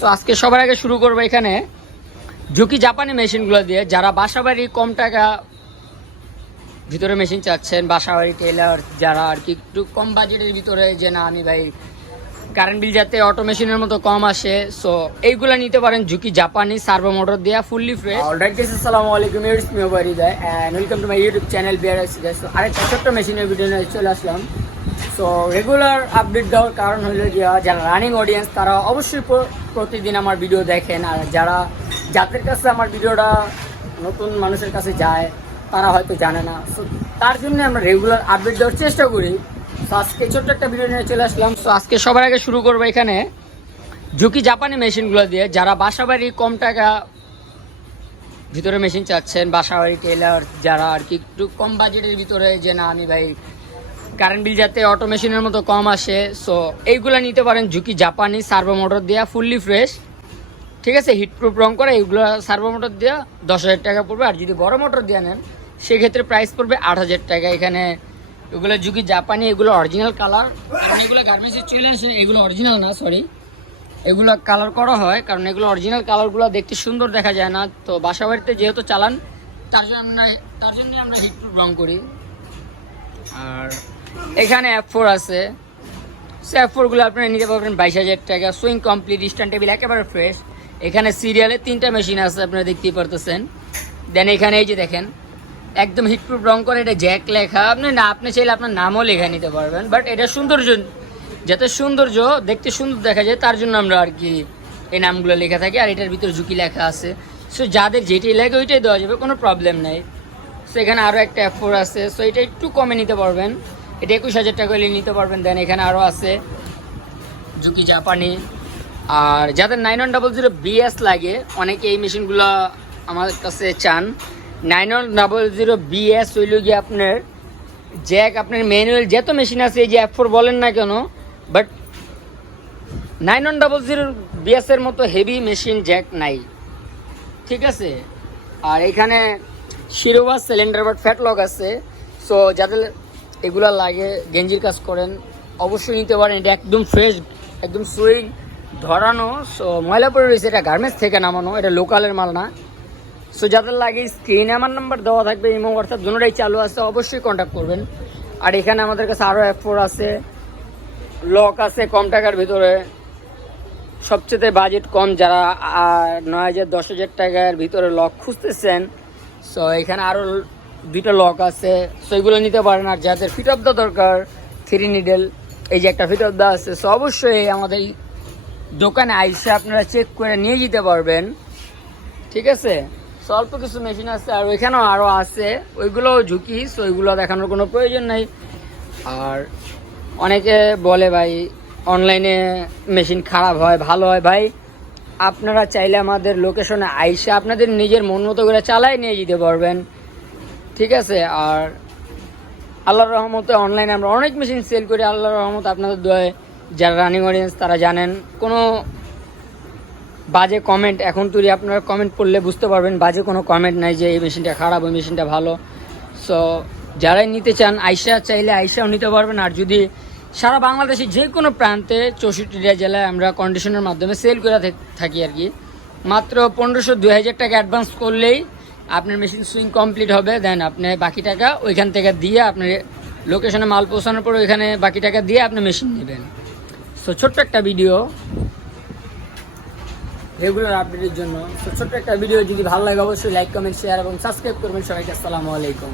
তো আজকে সবার আগে শুরু করব এখানে ঝুঁকি জাপানি মেশিনগুলো দিয়ে। যারা বাসাবাড়ি কম টাকা ভিতরে মেশিন চাচ্ছেন, বাসাবাড়ি টেলার যারা আর কি একটু কম বাজেটের ভিতরে যে, না, আমি ভাই কারেন্ট বিল যাতে অটো মেশিনের মতো কম আসে। সো এইগুলো নিতে পারেন ঝুঁকি জাপানি সার্ভো মোটর দেওয়া ফুললি ফ্রেশ অলরাইট আলাইকুম welcome to my YouTube channel আরেকটা ছোট্ট মেশিনের ভিডিও নিয়ে চলে আসলাম। সো রেগুলার আপডেট দেওয়ার কারণ হলো যে যারা রানিং অডিয়েন্স তারা অবশ্যই প্রতিদিন আমার ভিডিও দেখেন, আর যারা, যাদের কাছে আমার ভিডিওটা নতুন মানুষের কাছে যায়, তারা হয়তো জানে না। সো তার জন্য আমরা রেগুলার আপডেট দেওয়ার চেষ্টা করি। তো আজকে ছোট্ট একটা ভিডিও নিয়ে চলে আসলাম। সো আজকে সবার আগে শুরু করব এখানে ঝুঁকি জাপানি মেশিনগুলো দিয়ে। যারা বাসাবাড়ি কম টাকা ভিতরে মেশিন চাচ্ছেন বাসাবাড়ি টেলার যারা আর কি একটু কম বাজেটের ভিতরে যে, না, আমি ভাই কারেন্ট বিল যাতে অটো মেশিনের মতো কম আসে সো এইগুলো নিতে পারেন ঝুঁকি জাপানি সার্ভো মোটর দেওয়া ফুললি ফ্রেশ ঠিক আছে? হিট প্রুফ রং করে, এইগুলো সার্ভো মোটর দেওয়া দশ হাজার টাকা পড়বে। আর যদি বড় মোটর দেওয়া নেন, সেক্ষেত্রে প্রাইস পড়বে আট হাজার টাকা। এখানে এগুলো ঝুঁকি জাপানি, এগুলো অরিজিনাল কালার এগুলো গার্মেন্টসে চলে আসে, এগুলো অরিজিনাল না সরি এগুলো কালার করা হয়, কারণ এগুলো অরিজিনাল কালারগুলো দেখতে সুন্দর দেখা যায় না। তো বাসা বাড়িতে যেহেতু চালান, তার জন্য আমরা তার জন্যই আমরা হিট প্রুফ রং করি। আর এখানে অ্যাপ ফোর আছে। সো অ্যাপ ফোরগুলো আপনারা নিতে পারবেন বাইশ হাজার টাকা। সুইং কমপ্লিট স্ট্যান্ড টেবিল একেবারে ফ্রেশ এখানে সিরিয়ালে তিনটা মেশিন আছে, আপনারা দেখতেই পারতেছেন। দেন এখানে এই যে দেখেন, একদম হিটপ্রুফ রং করে, এটা জ্যাক লেখা। আপনি না, আপনি চাইলে আপনার নামও লেখা নিতে পারবেন বাট এটা সৌন্দর্য, যাতে সৌন্দর্য দেখতে সুন্দর দেখা যায়, তার জন্য আমরা আর কি এই নামগুলো লেখা থাকি। আর এটার ভিতরে ঝুঁকি লেখা আছে। সো যাদের যেটাই লাগে ওইটাই দেওয়া যাবে, কোনো প্রবলেম নেই। সো এখানে আরও একটা অ্যাপ আছে। সো এটা একটু কমে নিতে পারবেন। এটা একুশ হাজার টাকা হলে নিতে পারবেন। দেন এখানে আরও আছে জুকি জাপানি। আর যাদের nine one double zero BS লাগে, অনেকে এই মেশিনগুলো আমার কাছে চান। Nine one double zero BS হইল গিয়ে আপনার, জ্যাক আপনার ম্যানুয়াল যত মেশিন আছে, এই যে অ্যাপ ফোর বলেন না কেন but nine one double zero বিএসের মতো হেভি মেশিন জ্যাক নাই। ঠিক আছে? আর এখানে শিরোবা সিলিন্ডার বাট ফ্যাট লক আছে। সো যাদের এগুলা লাগে, গেঞ্জির কাজ করেন, অবশ্যই নিতে পারেন, এটা একদম ফ্রেশ একদম সুইং ধরানো। সো ময়লা পড়ে রয়েছে, এটা গার্মেন্টস থেকে নামানো, এটা লোকালের মাল না। সো যাদের লাগে স্ক্রিনে আমার নাম্বার দেওয়া থাকবে ইমো হোয়াটসঅ্যাপ দুটোটাই চালু আছে, অবশ্যই কন্ট্যাক্ট করবেন। আর এখানে আমাদের কাছে আরও অ্যাপ ফোর আছে লক আছে কম টাকার ভিতরে। সবচেয়ে বাজেট কম, যারা নয় হাজার, দশ হাজার টাকার ভিতরে লক খুঁজতেছেন। সো এখানে আরও দুইটা লক আছে সো এগুলো নিতে পারেন। আর যাদের ফিট অফ দা দরকার থ্রি নিডেল এই যে একটা ফিট অফ দা আছে সো অবশ্যই আমাদের দোকানে আইসে আপনারা চেক করে নিয়ে যেতে পারবেন। ঠিক আছে? সো অল্প কিছু মেশিন আছে, আর ওইখানেও আরও আছে। ওইগুলো ঝুঁকি সো ওইগুলো দেখানোর কোনো প্রয়োজন নেই। আর অনেকে বলে ভাই অনলাইনে মেশিন খারাপ হয়, ভালো হয়। ভাই, আপনারা চাইলে আমাদের লোকেশনে আইসে আপনাদের নিজের মন মতো করে চালাই নিয়ে যেতে পারবেন। ঠিক আছে, আর আল্লাহর রহমতে অনলাইনে আমরা অনেক মেশিন সেল করি। আল্লাহর রহমতে আপনাদের দোয়ায় যারা রানিং অডিয়েন্স তারা জানেন। কোনো বাজে কমেন্ট এখন তুই আপনারা কমেন্ট পড়লে বুঝতে পারবেন, বাজে কোনো কমেন্ট নাই যে এই মেশিনটা খারাপ, ওই মেশিনটা ভালো। সো যারাই নিতে চান আইসা চাইলে আইসাও নিতে পারবেন। আর যদি সারা বাংলাদেশে যে কোনো প্রান্তে চৌষট্টিটা জেলায় আমরা কন্ডিশনের মাধ্যমে সেল করে থাকি আর কি। মাত্র পনেরোশো, দুই হাজার টাকা অ্যাডভান্স করলেই আপনার মেশিন সুইং কমপ্লিট হবে দেন আপনি বাকি টাকা ওইখান থেকে দিয়ে আপনার লোকেশনে মাল পৌঁছানোর পর ওইখানে বাকি টাকা দিয়ে আপনি মেশিন নেবেন। সো ছোট্ট একটা ভিডিও রেগুলার আপডেটের জন্য। ছোট্ট একটা ভিডিও যদি ভালো লাগে, অবশ্যই লাইক কমেন্ট শেয়ার এবং সাবস্ক্রাইব করবেন সবাইকে। আসসালামু আলাইকুম।